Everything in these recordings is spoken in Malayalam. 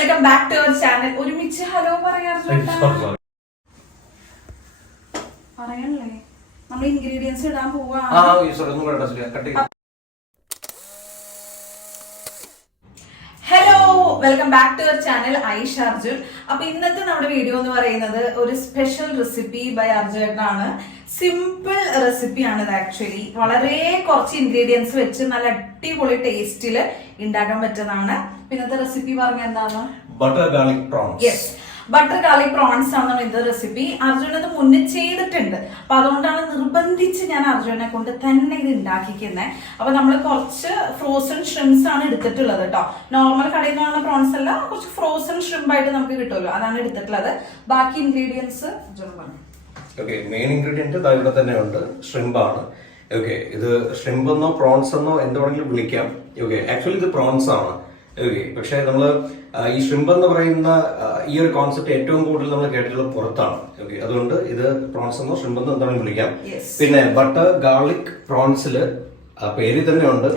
Welcome back to our channel. ഒരുമിച്ച് ഹലോ പറയാനല്ലേ നമ്മൾ ഇൻഗ്രീഡിയൻസ് ഇടാൻ പോവാ. Hello welcome back to our channel Aisha Arjun. അപ്പൊ ഇന്നത്തെ നമ്മുടെ വീഡിയോ എന്ന് പറയുന്നത് ഒരു സ്പെഷ്യൽ റെസിപ്പി ബൈ അർജുനാണ്. സിമ്പിൾ റെസിപ്പിയാണ് ഇത്. ആക്ച്വലി വളരെ കുറച്ച് ഇൻഗ്രീഡിയൻസ് വെച്ച് നല്ല അടിപൊളി ടേസ്റ്റില് ഉണ്ടാക്കാൻ പറ്റുന്നതാണ്. ഇന്നത്തെ റെസിപ്പി പറഞ്ഞ എന്താണ്? Butter garlic prawns. Yes, butter garlic prawns ആണ് ഇന്നത്തെ റെസിപ്പി. അർജുൻ അത് മുന്നേ ചെയ്തിട്ടുണ്ട്. അപ്പൊ അതുകൊണ്ടാണ് നിർബന്ധിച്ച് ഞാൻ അർജുനെ കൊണ്ട് തന്നെ ഇത് ഉണ്ടാക്കിക്കുന്നത്. അപ്പൊ നമ്മൾ കുറച്ച് ഫ്രോസൺ ഷ്രിംസ് ആണ് എടുത്തിട്ടുള്ളത് കേട്ടോ. നോർമൽ കടയിൽ നിന്ന് കാണുന്ന പ്രോൺസ് അല്ല, കുറച്ച് ഫ്രോസൺ ഷ്രിംപ് ആയിട്ട് നമുക്ക് കിട്ടുമല്ലോ, അതാണ് എടുത്തിട്ടുള്ളത്. ബാക്കി ഇൻഗ്രീഡിയൻസ് അർജുൻ പറഞ്ഞു. ഓക്കെ, മെയിൻ ഇൻഗ്രീഡിയന്റ് ഇവിടെ തന്നെ ഉണ്ട്, ഷ്രിംപ് ആണ്. ഓക്കെ, ഇത് ഷ്രിംപ് എന്നോ പ്രോൺസ് എന്നോ എന്തുവേണമെങ്കിലും വിളിക്കാം. ഓക്കെ, ആക്ച്വലി ഇത് പ്രോൺസ് ആണ്. ഓക്കെ, പക്ഷെ നമ്മള് ഈ ഷ്രിംപ് എന്ന് പറയുന്ന ഈ ഒരു കോൺസെപ്റ്റ് ഏറ്റവും കൂടുതൽ നമ്മൾ കേട്ടിട്ടുള്ളത് പുറത്താണ്. ഓക്കെ, അതുകൊണ്ട് ഇത് പ്രോൺസ് എന്നോ ഷ്രിംപ് എന്നോ എന്താണെങ്കിലും വിളിക്കാം. പിന്നെ ബട്ടർ ഗാർലിക് പ്രോൺസില് പേര് തന്നെ ഉണ്ട്.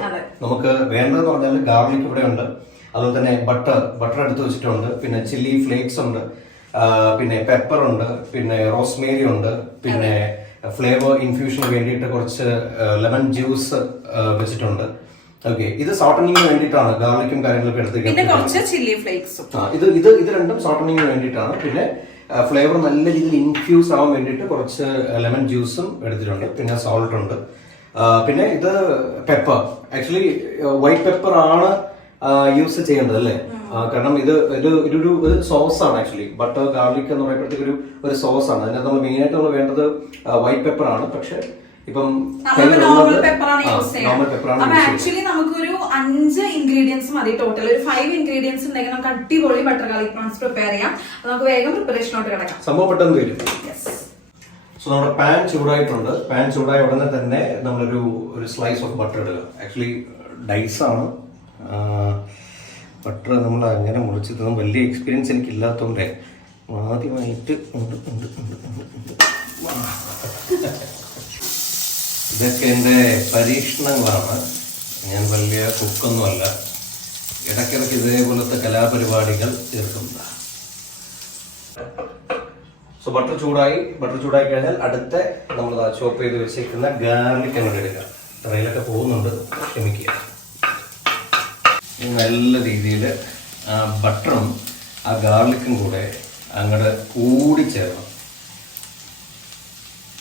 നമുക്ക് വേണ്ടതെന്ന് പറഞ്ഞാൽ ഗാർലിക് ഇവിടെ ഉണ്ട്, അതുപോലെ തന്നെ ബട്ടർ എടുത്ത് വെച്ചിട്ടുണ്ട്, പിന്നെ ചില്ലി ഫ്ലേക്സ് ഉണ്ട്, പിന്നെ പെപ്പർ ഉണ്ട്, പിന്നെ റോസ്മേരി ഉണ്ട്, പിന്നെ ഫ്ലേവർ ഇൻഫ്യൂഷന് വേണ്ടിയിട്ട് കുറച്ച് ലെമൺ ജ്യൂസ് വെച്ചിട്ടുണ്ട്. ഓക്കെ, ഇത് സോട്ടനിങ്ങിന് വേണ്ടിയിട്ടാണ് ഗാർലിക്കും കാര്യങ്ങളൊക്കെ എടുത്തിരിക്കുന്നത്. ഇത് രണ്ടും സോട്ടനിങ്ങിന് വേണ്ടിയിട്ടാണ്. പിന്നെ ഫ്ലേവർ നല്ല രീതിയിൽ ഇൻഫ്യൂസ് ആവാൻ വേണ്ടിയിട്ട് കുറച്ച് ലെമൺ ജ്യൂസും എടുത്തിട്ടുണ്ട്. പിന്നെ സോൾട്ട് ഉണ്ട്. പിന്നെ ഇത് പെപ്പർ, ആക്ച്വലി വൈറ്റ് പെപ്പർ ആണ് യൂസ് ചെയ്യേണ്ടത് അല്ലേ? കാരണം ഇത് ഒരു സോസ് ആണ്. ആക്ച്വലി ബട്ടർ ഗാർലിക് എന്ന് പറയുമ്പോഴത്തേക്ക് ഒരു സോസ് ആണ്. അതിനകത്ത് നമ്മൾ മെയിൻ ആയിട്ട് നമ്മൾ വേണ്ടത് വൈറ്റ് പെപ്പർ ആണ്. പക്ഷെ ഇപ്പം നോർമൽ പെപ്പറാണ് യൂസ് ചെയ്യുന്നത്. അപ്പൊ ആക്ച്വലി നമുക്കൊരു 5 ഇൻഗ്രീഡിയൻസ് മതി. ടോട്ടൽ ഒരു 5 ഇൻഗ്രീഡിയൻസ് ഉണ്ടെങ്കിൽ നമുക്ക് അടിപൊളി ബട്ടർ ഗാർലിക് പ്രോൺസ് പ്രിപ്പയർ ചെയ്യാം. നമുക്ക് വേഗം പ്രിപ്പറേഷനോട്ട് കിടക്കാം. സംഭവം പെട്ടെന്ന് വരും. സോ നമ്മുടെ പാൻ ചൂടായിട്ടുണ്ട്. പാൻ ചൂടായ ഉടനെ തന്നെ നമ്മളൊരു സ്ലൈസ് ഓഫ് ബട്ടർ ഇടുക. ആക്ച്വലി ഡൈസ് ആണ് ബട്ടർ. നമ്മൾ അങ്ങനെ മുറിച്ചതൊന്നും വലിയ എക്സ്പീരിയൻസ് എനിക്ക് ഇല്ലാത്തതുകൊണ്ട് ആദ്യമായിട്ട് ഇതൊക്കെ എൻ്റെ പരീക്ഷണങ്ങളാണ്. ഞാൻ വലിയ കുക്കൊന്നുമല്ല. ഇടയ്ക്കിടയ്ക്ക് ഇതേപോലത്തെ കലാപരിപാടികൾ ചേർക്കുന്ന. സോ ബട്ടർ ചൂടായി കഴിഞ്ഞാൽ അടുത്ത നമ്മൾ ചോപ്പ് ചെയ്ത് വെച്ചേക്കുന്ന ഗാർലിക് അങ്ങോട്ട് എടുക്കുക. തറയിലൊക്കെ പോകുന്നുണ്ട്, ക്ഷമിക്കുക. നല്ല രീതിയിൽ ആ ബട്ടറും ആ ഗാർലിക്കും കൂടെ അങ്ങോട്ട് കൂടിച്ചേരണം.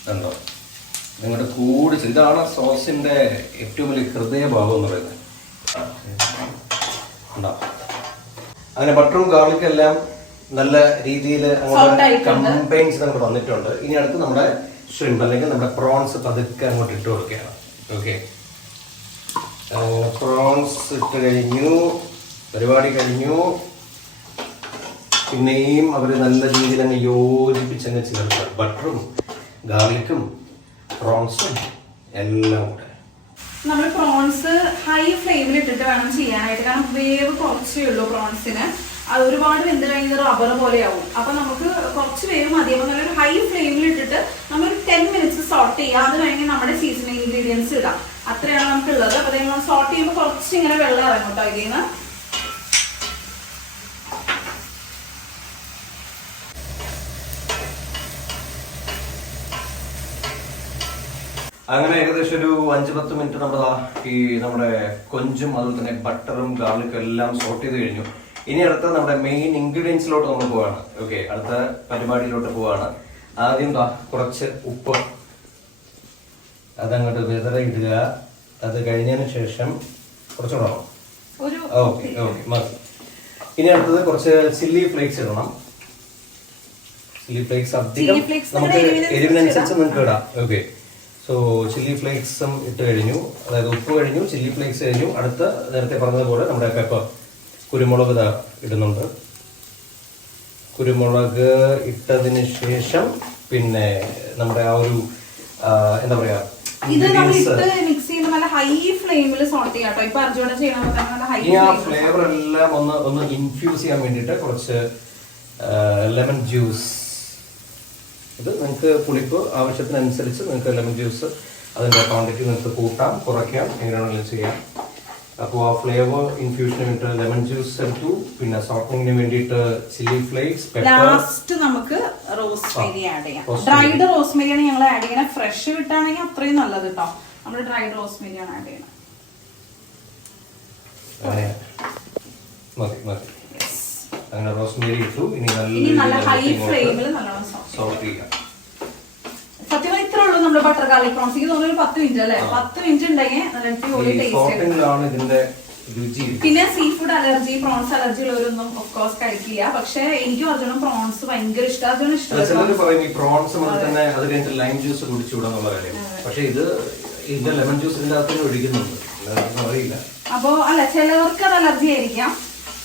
കണ്ടോ? നിങ്ങളുടെ കൂടി ഇതാണ് സോസിന്റെ ഏറ്റവും വലിയ ഹൃദയഭാഗം എന്ന് പറയുന്നത്. അങ്ങനെ ബട്ടറും ഗാർലിക്കും എല്ലാം നല്ല രീതിയിൽ അങ്ങോട്ട് കമ്പൈൻ ചെയ്ത് അങ്ങോട്ട് വന്നിട്ടുണ്ട്. ഇനി അടുത്ത് നമ്മുടെ ഷ്രിംപ് അല്ലെങ്കിൽ നമ്മുടെ പ്രോൺസ് പതുക്കെ അങ്ങോട്ട് ഇട്ട് കൊടുക്കുകയാണ്. ഓക്കെ, പ്രോൺസ് ഇട്ട് കഴിഞ്ഞു, പരിപാടി കഴിഞ്ഞു. പിന്നെയും അവര് നല്ല രീതിയിൽ അങ്ങ് യോജിപ്പിച്ചങ്ങ് ചേർക്കുക. ബട്ടറും ഗാർലിക്കും പ്രോൺസും എല്ലാം കൂടെ. നമ്മൾ പ്രോൺസ് ഹൈ ഫ്ലെയിമിൽ ഇട്ടിട്ട് വേണം ചെയ്യാനായിട്ട്. കാരണം വേവ് കുറച്ചേ ഉള്ളൂ പ്രോൺസിന്. അത് ഒരുപാട് വെന്ത് കഴിഞ്ഞത് റബ്ബർ പോലെയാവും. അപ്പൊ നമുക്ക് കുറച്ച് വേവ് മതി. അപ്പൊ നല്ലൊരു ഹൈ ഫ്ലെയിമിൽ ഇട്ടിട്ട് നമ്മളൊരു 10 മിനിറ്റ്സ് സോട്ട് ചെയ്യുക. അത് കഴിഞ്ഞ് നമ്മുടെ സീസണൽ ഇൻഗ്രീഡിയൻസ് ഇടാം. അത്രയാണ് നമുക്കുള്ളത്. അപ്പൊ നമ്മൾ സോട്ട് ചെയ്യുമ്പോൾ കുറച്ച് ഇങ്ങനെ വെള്ളം ഇറങ്ങും കേട്ടോ ഇതിൽ നിന്ന്. അങ്ങനെ ഏകദേശം ഒരു 5-10 മിനിറ്റ് നമ്മുടെ കൊഞ്ചും അതുപോലെ തന്നെ ബട്ടറും ഗാർലിക്കും എല്ലാം സോട്ട് ചെയ്ത് കഴിഞ്ഞു. ഇനി അടുത്ത നമ്മുടെ മെയിൻ ഇൻഗ്രീഡിയൻസിലോട്ട് നമ്മൾ പോവാണ്. ഓക്കെ, അടുത്ത പരിപാടിയിലോട്ട് പോവാണ്. ആദ്യം കുറച്ച് ഉപ്പ് അതങ്ങോട്ട് വിതറിയിടുക. അത് കഴിഞ്ഞതിന് ശേഷം കുറച്ചുകൂടെ ഓക്കെ മതി. ഇനി അടുത്തത് കുറച്ച് ചില്ലി ഫ്ലേക്സ് ഇടണം. ചില്ലി ഫ്ലേക്സ് അധികം നമുക്ക് എരിവിനനുസരിച്ച് നിങ്ങൾക്ക് ഇടാം. ഓക്കെ, സോ ചില്ലി ഫ്ലേക്സും ഇട്ട് കഴിഞ്ഞു. അതായത് ഉപ്പ് കഴിഞ്ഞു, ചില്ലി ഫ്ലേക്സ് കഴിഞ്ഞു. അടുത്ത നേരത്തെ പറഞ്ഞതുപോലെ നമ്മുടെ പെപ്പർ, കുരുമുളക് ഇടുന്നുണ്ട്. കുരുമുളക് ഇട്ടതിന് ശേഷം പിന്നെ നമ്മുടെ ആ ഒരു എന്താ പറയാ, ഈ ഫ്ലേവർ എല്ലാം ഒന്ന് ഇൻഫ്യൂസ് ചെയ്യാൻ വേണ്ടിയിട്ട് കുറച്ച് ലെമൺ ജ്യൂസ്. ഇത് നിങ്ങൾക്ക് പുളിപ്പ് ആവശ്യത്തിനനുസരിച്ച് നിങ്ങൾക്ക് ലെമൺ ജ്യൂസ് അതിൻ്റെ ക്വാണ്ടിറ്റി നിങ്ങൾക്ക് കൂട്ടാം, കുറയ്ക്കാം, എങ്ങനെയാണെങ്കിലും ചെയ്യാം. അപ്പോൾ ആ ഫ്ലേവർ ഇൻഫ്യൂഷന് വേണ്ടിയിട്ട് ലെമൺ ജ്യൂസ് എടുത്തു, പിന്നെ സോഫ്റ്റനിങ്ങിന് വേണ്ടിയിട്ട് ചില്ലി ഫ്ലേക്സ്, ലാസ്റ്റ് നമുക്ക് റോസ്മേരി ആഡ് ചെയ്യാം. ഡ്രൈഡ് റോസ്മേരിയാണ് ഞങ്ങൾ ആഡ് ചെയ്യണത്. ഫ്രഷ് കിട്ടുകയാണെങ്കിൽ അത്രയും നല്ലത് കേട്ടോ. നമ്മൾ ഡ്രൈഡ് റോസ്മേരിയാണ് ആഡ് ചെയ്യണം. മതി മതി. അങ്ങനെ റോസ്മേരി ഇട്ടു. ഇനി നല്ല ഹൈ ഫ്ലെയിമിൽ നല്ലോണം സോട്ട് ചെയ്യാം. സത്യം ഇത്രേ ഉള്ളൂ നമ്മുടെ ബട്ടർ ഗാർലിക് പ്രോൺസ്. എനിക്ക് തോന്നുന്നു 10 മിനിറ്റ് അല്ലേ? 10 മിനിറ്റ് ഉണ്ടെങ്കിൽ നല്ല അടിപൊളി ടേസ്റ്റ്. പിന്നെ sea food allergy, prawns allergy ഉള്ളവരൊന്നും ഓഫ് കോഴ്സ് കഴിക്കില്ല. പക്ഷെ എനിക്ക് അർജുനും പ്രോൺസ് ഭയങ്കര ഇഷ്ടമാണ്. ചിലര് പറയും ഈ പ്രോൺസ് തന്നെ അത് കഴിഞ്ഞിട്ട് ലൈം ജ്യൂസ് കുടിച്ചുകൂടാന്നുള്ള കാര്യം. പക്ഷെ ഇതിന്റെ ലെമൺ ജ്യൂസ് ഇതിന്റെ അകത്ത് ഒഴിക്കുന്നുണ്ട്, അറിയില്ല. അപ്പൊ അല്ല, ചിലവർക്ക് അത് അലർജി ആയിരിക്കാം.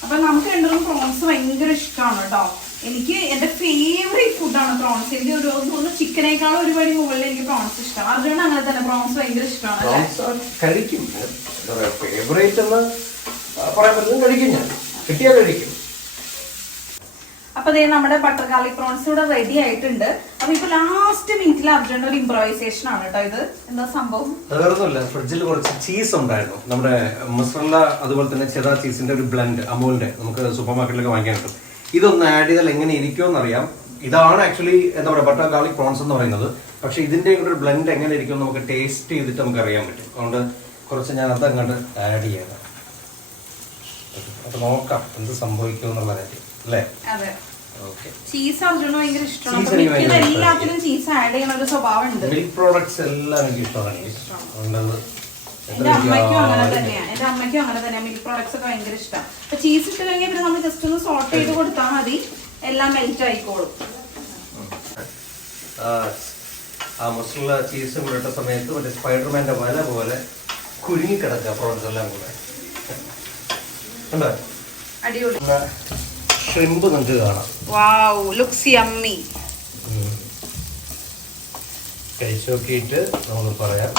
അപ്പൊ നമുക്ക് രണ്ടും പ്രോൺസ് ഭയങ്കര ഇഷ്ടമാണ് കേട്ടോ. എനിക്ക് എന്റെ ഫേവറേറ്റ് ഫുഡാണ് പ്രോൺസ്. എനിക്ക് ഒന്ന് ചിക്കനേക്കാളും ഒരുപാട് മുകളിൽ എനിക്ക് പ്രോൺസ് ഇഷ്ടമാണ്. അതുകൊണ്ട് അങ്ങനെ തന്നെ പ്രോൺസ് ഭയങ്കര ഇഷ്ടമാണ്. കഴിക്കും, ഫേവറേറ്റ് എന്ന് പറയാൻ പറ്റുന്നത് കഴിക്കും, ഞാൻ കിട്ടിയാൽ കഴിക്കും. അപ്പൊ അതേ നമ്മുടെ ബട്ടർ ഗാർലിക് പ്രോൺസ് ഇവിടെ റെഡി ആയിട്ടുണ്ട്. അപ്പൊ ഇപ്പൊ ലാസ്റ്റ് മിനിറ്റിൽ അർജുന്റെ ഒരു ഇംപ്രവൈസേഷൻ ആണ് കേട്ടോ ഇത്. എന്താ സംഭവം? വേറൊന്നുമില്ല, ഫ്രിഡ്ജിൽ കുറച്ച് ചീസ് ഉണ്ടായിരുന്നു, നമ്മുടെ മൊസറല്ല അതുപോലെ തന്നെ ചെദാർ ചീസിന്റെ ഒരു ബ്ലെൻഡ് അമൂലിന്റെ നമുക്ക് സൂപ്പർ മാർക്കറ്റിലൊക്കെ വാങ്ങിക്കാൻ കിട്ടും. ഇതൊന്ന് ആഡ് ചെയ്താൽ എങ്ങനെ ഇരിക്കുമെന്ന് അറിയാം. ഇതാണ് ആക്ച്വലി എന്താ പറയുക ബട്ടർ ഗാർലിക് പ്രോൺസ് എന്ന് പറയുന്നത്. പക്ഷെ ഇതിന്റെ ഒരു ബ്ലെൻഡ് എങ്ങനെ ഇരിക്കും നമുക്ക് ടേസ്റ്റ് ചെയ്തിട്ട് നമുക്ക് അറിയാൻ പറ്റും. അതുകൊണ്ട് കുറച്ച് ഞാൻ അതങ്ങോട്ട് ആഡ് ചെയ്യാം. അപ്പൊ നോക്കാം എന്ത് സംഭവിക്കും എന്നുള്ള കാര്യം അല്ലേ? അതെ, ചീസ് അർജുന് ഭയങ്കര ഇഷ്ടമാണ്. എല്ലാത്തിലും ചീസ് ആഡ് ചെയ്യുന്ന ഒരു സ്വഭാവം ഉണ്ട്. മിൽക്ക് പ്രോഡക്ട്സ് എല്ലാം എനിക്ക് ഇഷ്ടമാണ്. എന്റെ അമ്മയ്ക്കും അങ്ങനെ തന്നെയാണ്. മിൽക്ക് പ്രോഡക്ട്സ് ഒക്കെ ഭയങ്കര ഇഷ്ടമാണ്. അപ്പൊ ചീസ് ഇട്ട് കഴിഞ്ഞാൽ പിന്നെ നമ്മൾ ജസ്റ്റ് ഒന്ന് സോട്ട് ചെയ്ത് കൊടുത്താൽ മതി, എല്ലാം മെൽറ്റ് ആയിക്കോളും. ആ മൊസറല്ല ചീസ് കൂടെ ഇട്ട സമയത്ത് മറ്റേ സ്പൈഡർമാന്റെ വല പോലെ കുരുങ്ങിക്കിടക്കുക പ്രോഡക്ട്സ് എല്ലാം കൂടെ. അടിപൊളി ഷ്രിമ്പ് നമുക്ക് കാണാം. Wow, looks yummy. കഴിച്ചു നോക്കിയിട്ട് നമുക്ക് പറയാം.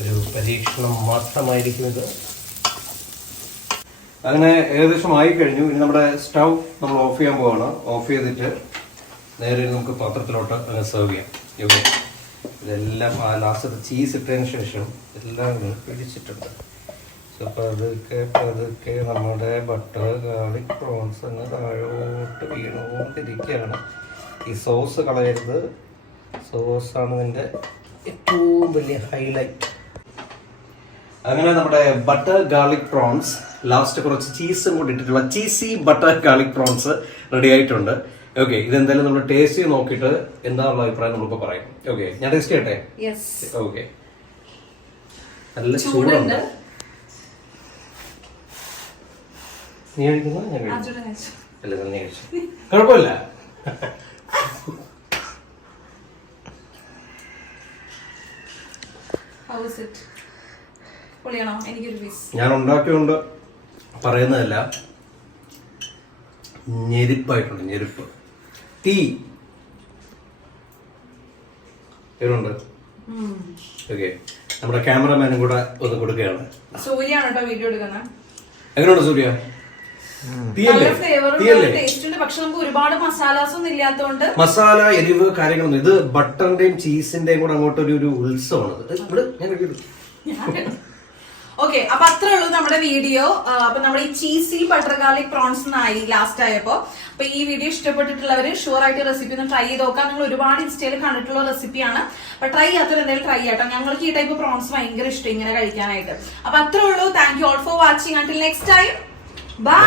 ഒരു പരീക്ഷണം മാത്രമായിരിക്കും ഇത്. അങ്ങനെ ഏകദേശം ആയി കഴിഞ്ഞു. ഇനി നമ്മുടെ സ്റ്റൗ നമ്മൾ ഓഫ് ചെയ്യാൻ പോവാണ്. ഓഫ് ചെയ്തിട്ട് നേരെ നമുക്ക് പാത്രത്തിലോട്ട് അങ്ങനെ സെർവ് ചെയ്യാം. ഓക്കെ, ഇതെല്ലാം ആ ലാസ്റ്റ് ചീസ് ഇട്ടതിന് ശേഷം എല്ലാം പിടിച്ചിട്ടുണ്ട്. പതുക്കെ നമ്മുടെ ബട്ടർ ഗാർലിക് പ്രോൺസ് അങ്ങ് താഴോട്ട് വീണുകൊണ്ടിരിക്കുകയാണ്. ഈ സോസ് കളയരുത്, സോസാണ് ഇതിൻ്റെ ഏറ്റവും വലിയ ഹൈലൈറ്റ്. അങ്ങനെ നമ്മുടെ ബട്ടർ ഗാർലിക് പ്രോൺസ് ലാസ്റ്റ് കുറച്ച് ചീസും കൂടി ഇട്ടിട്ടുള്ള cheesy butter garlic prawns ready ആയിട്ടുണ്ട്. ഓക്കെ, ഇതെന്തായാലും നമ്മൾ ടേസ്റ്റ് ചെയ്ത് നോക്കിയിട്ട് എന്താണുള്ള അഭിപ്രായം നമ്മളിപ്പോൾ പറയും. ഓക്കെ, ഞാൻ ടേസ്റ്റ് ചെയ്യട്ടെ? ഓക്കെ, നല്ല ചൂടുണ്ട്. നീ കഴിക്കുന്നു, ഞാൻ കഴിച്ചു. അല്ല, നീ കഴിച്ചു, കുഴപ്പമില്ല. ഞാൻ ഉണ്ടാക്കിയോണ്ട് പറയുന്നതല്ല, ഞെരിപ്പായിട്ടുണ്ട്, ഞെരിപ്പ്. തീ എങ്ങനെയുണ്ട്? ഓക്കെ, നമ്മുടെ ക്യാമറമാനും കൂടെ ഒന്ന് കൊടുക്കുകയാണ്. സൂര്യാണ് കേട്ടോ വീഡിയോ എടുക്കുന്നത്. എങ്ങനെയുണ്ട് സൂര്യ? ഒരുപാട് മസാലാസ് ഒന്നും ഇല്ലാത്തതുകൊണ്ട് മസാല എരിവ് കാര്യങ്ങളൊന്നും. ഇത് ബട്ടറിന്റെയും ചീസിന്റെയും കൂടെ അങ്ങോട്ട് ഒരു ഉത്സവമാണ്. ഓക്കെ, അപ്പൊ അത്രേ ഉള്ളൂ നമ്മുടെ വീഡിയോ. അപ്പൊ നമ്മുടെ ഈ ചീസി ബട്ടർ ഗാർലിക് പ്രോൺസ് ആയി ലാസ്റ്റ് ആയപ്പോ. അപ്പൊ ഈ വീഡിയോ ഇഷ്ടപ്പെട്ടിട്ടുള്ളവര് ഷുവർ ആയിട്ട് റെസിപ്പി ഒന്ന് ട്രൈ ചെയ്ത് നോക്കാം. നിങ്ങൾ ഒരുപാട് ഇൻസ്റ്റയിൽ കണ്ടിട്ടുള്ള റെസിപ്പിയാണ്. അപ്പൊ ട്രൈ ചെയ്യാത്തവർ എന്തായാലും ട്രൈ ചെയ്യട്ടോ. ഞങ്ങൾക്ക് ഈ ടൈപ്പ് പ്രോൺസ് ഭയങ്കര ഇഷ്ടം ഇങ്ങനെ കഴിക്കാനായിട്ട്. അപ്പൊ അത്രേ ഉള്ളൂ. Thank you all for watching. Until next time, by.